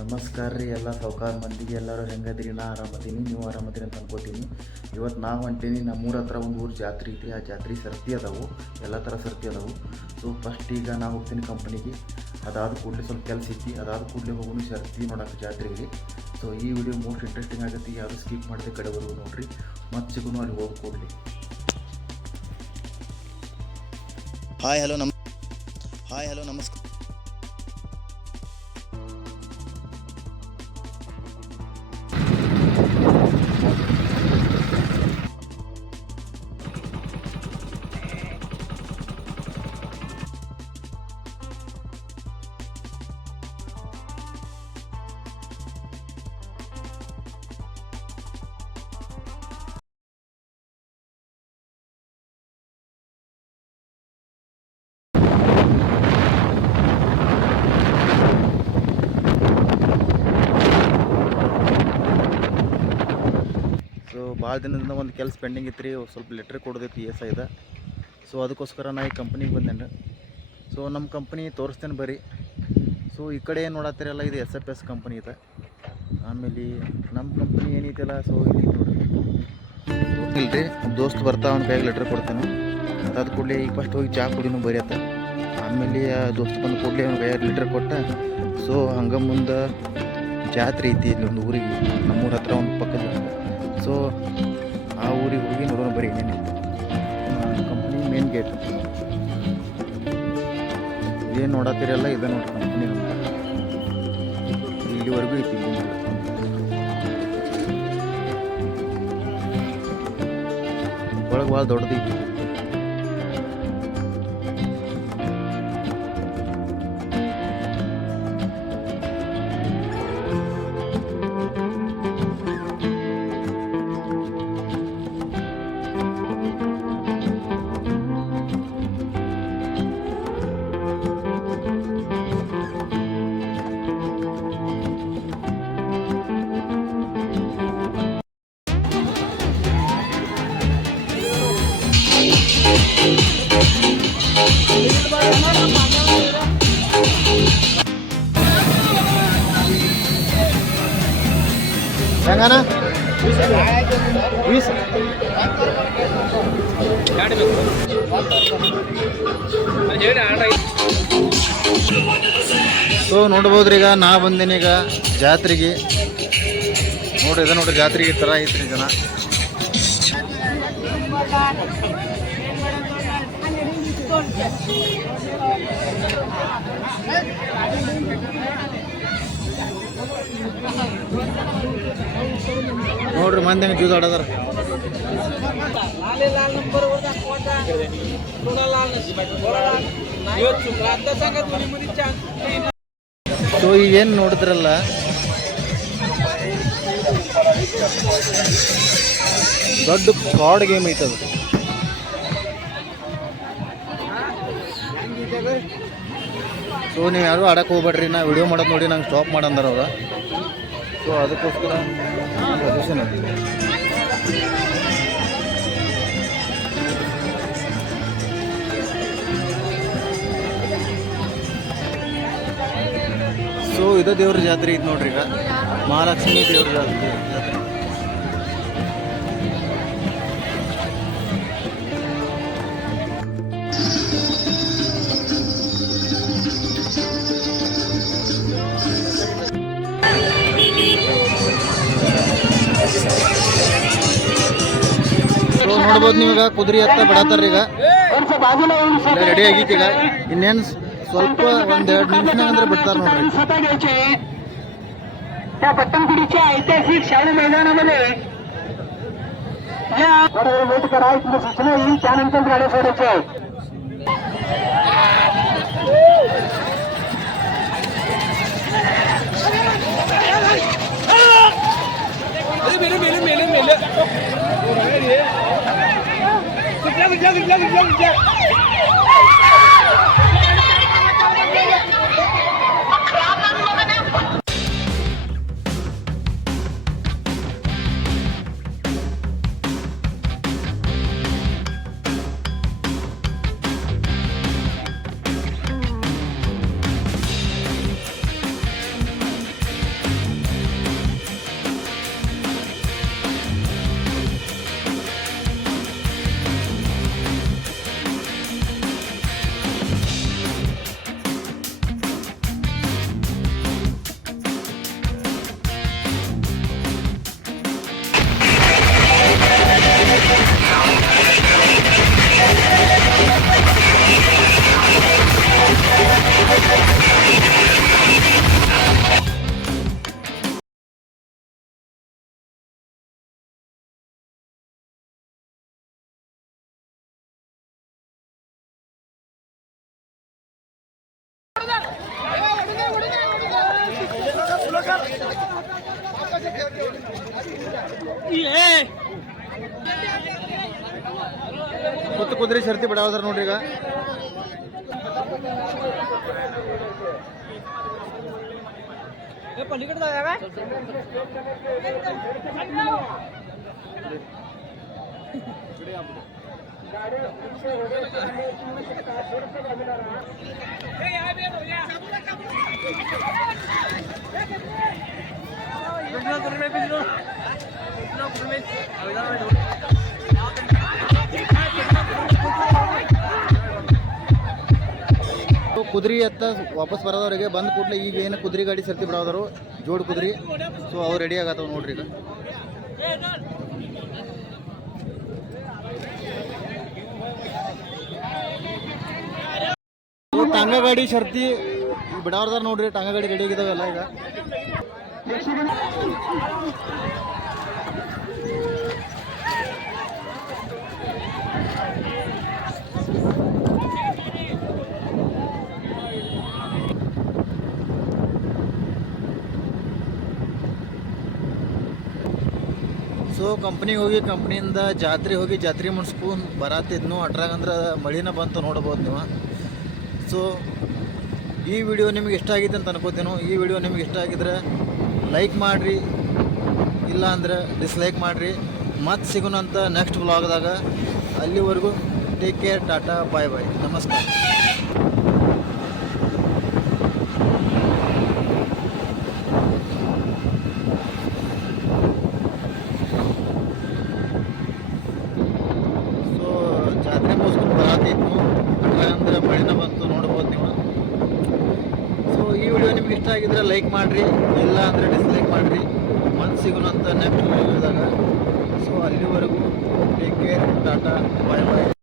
ನಮಸ್ಕಾರ ರೀ ಎಲ್ಲ ಸಾವುಕಾರ ಮಂದಿಗೆ. ಎಲ್ಲರೂ ಹೆಂಗದ್ರಿ? ನಾ ಆರಾಮದೀನಿ, ನೀವು ಆರಾಮದಿರಿ ಅಂತ ಅನ್ಕೋತೀನಿ. ಇವತ್ತು ನಾವು ಹೊಂಟೀನಿ. ನಮ್ಮೂರ ಹತ್ರ ಒಂದು ಊರು ಜಾತ್ರೆ ಐತಿ. ಆ ಜಾತ್ರೆ ಸರ್ತಿ ಅದಾವು, ಎಲ್ಲ ಥರ ಸರ್ತಿ ಅದಾವು. ಸೊ ಫಸ್ಟ್ ಈಗ ನಾ ಹೋಗ್ತೀನಿ ಕಂಪ್ನಿಗೆ. ಅದಾದ ಕೂಡಲೇ ಸ್ವಲ್ಪ ಕೆಲಸ ಐತಿ, ಅದಾದ ಕೂಡಲೇ ಹೋಗೋಣ ಸರ್ತಿ ನೋಡೋಕೆ ಜಾತ್ರೆಗೆ. ಸೊ ಈ ವಿಡಿಯೋ ಮೋಸ್ಟ್ ಇಂಟ್ರೆಸ್ಟಿಂಗ್ ಆಗುತ್ತೆ, ಯಾವುದು ಸ್ಕಿಪ್ ಮಾಡದೆ ಕಡೆವರೆಗೂ ನೋಡಿರಿ. ಮತ್ತೆ ಸಿಗೋನು ಅಲ್ಲಿ ಹೋಗಿ ಕೂಡಲೇ. ಹಾಯ್ ಹಲೋ ನಮಸ್ಕಾರ. ಸೊ ಭಾಳ ದಿನದಿಂದ ಒಂದು ಕೆಲಸ ಪೆಂಡಿಂಗ್ ಇತ್ತು ರೀ, ಸ್ವಲ್ಪ ಲೆಟ್ರ್ ಕೊಡೋದೈತಿ ಎಸ್ ಇದೆ. ಸೊ ಅದಕ್ಕೋಸ್ಕರ ನಾ ಈ ಕಂಪ್ನಿಗೆ ಬಂದೇನೆ. ಸೊ ನಮ್ಮ ಕಂಪ್ನಿ ತೋರಿಸ್ತೇನೆ ಬರ್ರಿ. ಸೊ ಈ ಕಡೆ ಏನು ನೋಡತ್ತೀರಲ್ಲ, ಇದು SFS ಕಂಪ್ನಿ ಇದೆ. ಆಮೇಲೆ ನಮ್ಮ ಕಂಪ್ನಿ ಏನೈತಲ್ಲ, ಸೊ ಇಲ್ಲಿ ನೋಡಿರಿ ಇಲ್ರಿ ದೋಸ್ತ್ ಬರ್ತಾ ಅವ್ನ ಕೈಗೆ ಲೆಟ್ರ್ ಕೊಡ್ತೇನೆ. ಅದಾದ ಕೂಡಲೇ ಈಗ ಫಸ್ಟ್ ಹೋಗಿ ಚಹಾ ಕುಡಿನೂ ಬರೆಯತ್ತ. ಆಮೇಲೆ ದೋಸ್ತ್ ಬಂದು ಕೂಡಲೇ ಅವ್ನ ಕೈಯಾಗ ಲೆಟ್ರ್ ಕೊಟ್ಟ. ಸೊ ಹಂಗೆ ಮುಂದೆ ಜಾತ್ರೆ ಐತಿ ಇಲ್ಲಿ ಒಂದು ಊರಿಗೆ, ನಮ್ಮೂರ ಹತ್ರ ಒಂದು ಪಕ್ಕದ. ಸೊ ಆ ಊರಿಗೆ ಹೋಗಿ ನೋಡೋಣ ಬರೀ ಏನೇನೈತಿ. ಕಂಪ್ನಿ ಮೇನ್ ಗೇಟ್ ಏನು ನೋಡತ್ತೀರಲ್ಲ, ಇದೆ ನೋಡ್ರಿ ಕಂಪ್ನಿ. ನಮ್ಗೆ ಇಲ್ಲಿವರೆಗೂ ಐತಿ. ಒಳಗೆ ಭಾಳ ದೊಡ್ಡದೈತಿ. ಹೆಂಗನ 20 ಸೊ ನೋಡ್ಬೋದ್ರಿ. ಈಗ ನಾ ಬಂದೇನಿ ಈಗ ಜಾತ್ರೆಗೆ. ನೋಡ್ರಿ ಇದು ನೋಡ್ರಿ ಜಾತ್ರೆಗೆ ಥರ ಐತ್ರಿ ಜನ. ನೋಡ್ರಿ ಮಂದಿ ಹೆಂಗೆ ಜೂಜ್ ಆಡೋದಾರ. ಸೊ ಏನು ನೋಡಿದ್ರಲ್ಲ, ದೊಡ್ಡ ಕಾರ್ಡ್ ಗೇಮ್ ಐತದ. ಸೊ ನೀವು ಯಾರು ಆಡಕ್ಕೆ ಹೋಗ್ಬೇಡ್ರಿ, ನಾ ವಿಡಿಯೋ ಮಾಡೋದು ನೋಡಿ ನಂಗೆ ಸ್ಟಾಪ್ ಮಾಡಂದಾರ ಅವ್ರ. ಸೊ ಅದಕ್ಕೋಸ್ಕರ ಸಜೆಷನ್ ಐತಿ. ಸೊ ಇದು ದೇವ್ರ ಜಾತ್ರೆ ಐತೆ ನೋಡ್ರಿ. ಈಗ ಮಹಾಲಕ್ಷ್ಮಿ ದೇವ್ರ ಜಾತ್ರೆ. ನೋಡ್ಬೋದು ನೀವೀಗ ಕುದುರೆ ಹತ್ತ ಬಿಡತ್ತಾರ. ಈಗ ರೆಡಿ ಆಗೈತಿ. ಈಗ ಇನ್ನೇನು ಸ್ವಲ್ಪ ಒಂದೆರಡು ನಿಮಿಷ ಅಂದ್ರೆ ಬಿಡ್ತಾರ ನೋಡ್ರಿ. त्या पट्टणकुडीच्या ऐतिहासिक शाळा मैदानामध्ये वेट करा, सूचना येईल, त्यानंतर गाड्या सोडायच्या आहेत. ಮತ್ತು ಕುದುರೆ ಶರ್ತಿ ಬಿಡಾವದಾರ ನೋಡ್ರಿ ಈಗ. ಕುದುರೆ ಎತ್ತ ವಾಪಸ್ ಬರೋದವ್ರಿಗೆ ಬಂದ ಕೂಡಲೇ ಈಗ ಏನು ಕುದುರೆ ಗಾಡಿ ಸರ್ತಿ ಬಿಡೋದರು ಜೋಡ್ ಕುದುರೆ. ಸೊ ಅವು ರೆಡಿ ಆಗತ್ತವ ನೋಡ್ರಿ ಈಗ. ಟಾಂಗ ಗಾಡಿ ಶರ್ತಿ ಬಿಡೋರ್ದಾರ ನೋಡ್ರಿ. ಟಾಂಗ ಗಾಡಿ ರೆಡಿ ಆಗಿದಾವೆಲ್ಲ ಈಗ. ಸೊ ಕಂಪ್ನಿಗೆ ಹೋಗಿ ಕಂಪ್ನಿಯಿಂದ ಜಾತ್ರೆ ಹೋಗಿ ಜಾತ್ರೆ ಮುಗಿಸ್ಕೊಂಡು ಬರತ್ತಿದ್ನು ಅಟ್ರಾಗಂದ್ರೆ ಮಳಿನ ಬಂತು ನೋಡ್ಬೋದು ನೀವು. ಸೊ ಈ ವಿಡಿಯೋ ನಿಮಗೆ ಇಷ್ಟ ಆಗಿದೆ ಅಂತ ಅನ್ಕೋತೀನೋ. ಈ ವಿಡಿಯೋ ನಿಮಗೆ ಇಷ್ಟ ಆಗಿದ್ರೆ ಲೈಕ್ ಮಾಡಿರಿ, ಇಲ್ಲ ಅಂದ್ರೆ ಡಿಸ್ಲೈಕ್ ಮಾಡಿರಿ. ಮತ್ತೆ ಸಿಗೋಣಂತ ನೆಕ್ಸ್ಟ್ ವ್ಲಾಗ್ದಾಗ. ಅಲ್ಲಿವರೆಗೂ ಟೇಕ್ ಕೇರ್, ಟಾಟಾ, ಬಾಯ್ ಬಾಯ್, ನಮಸ್ಕಾರ. ಜಾತ್ರೆ ಮುಗಿಸ್ಕೊಂಡು ಬರತ್ತಿದ್ನು ಅಂದ್ರೆ ಮಳಿನ ಬಂತು ನೋಡ್ಬೋದು ನೀವು. ಸೊ ಈ ವಿಡಿಯೋ ನಿಮ್ಗೆ ಇಷ್ಟ ಆಗಿದ್ರೆ ಲೈಕ್ ಮಾಡಿರಿ, ಇಲ್ಲ ಅಂದರೆ ಡಿಸ್ಲೈಕ್ ಮಾಡಿರಿ. ಮತ್ತೆ ಸಿಗೋಣಂತ ನೆಕ್ಸ್ಟ್ ವಿಡಿಯೋದಾಗ. ಸೊ ಅಲ್ಲಿವರೆಗೂ ಟೇಕ್ ಕೇರ್, ಟಾಟಾ, ಬಾಯ್ ಬಾಯ್.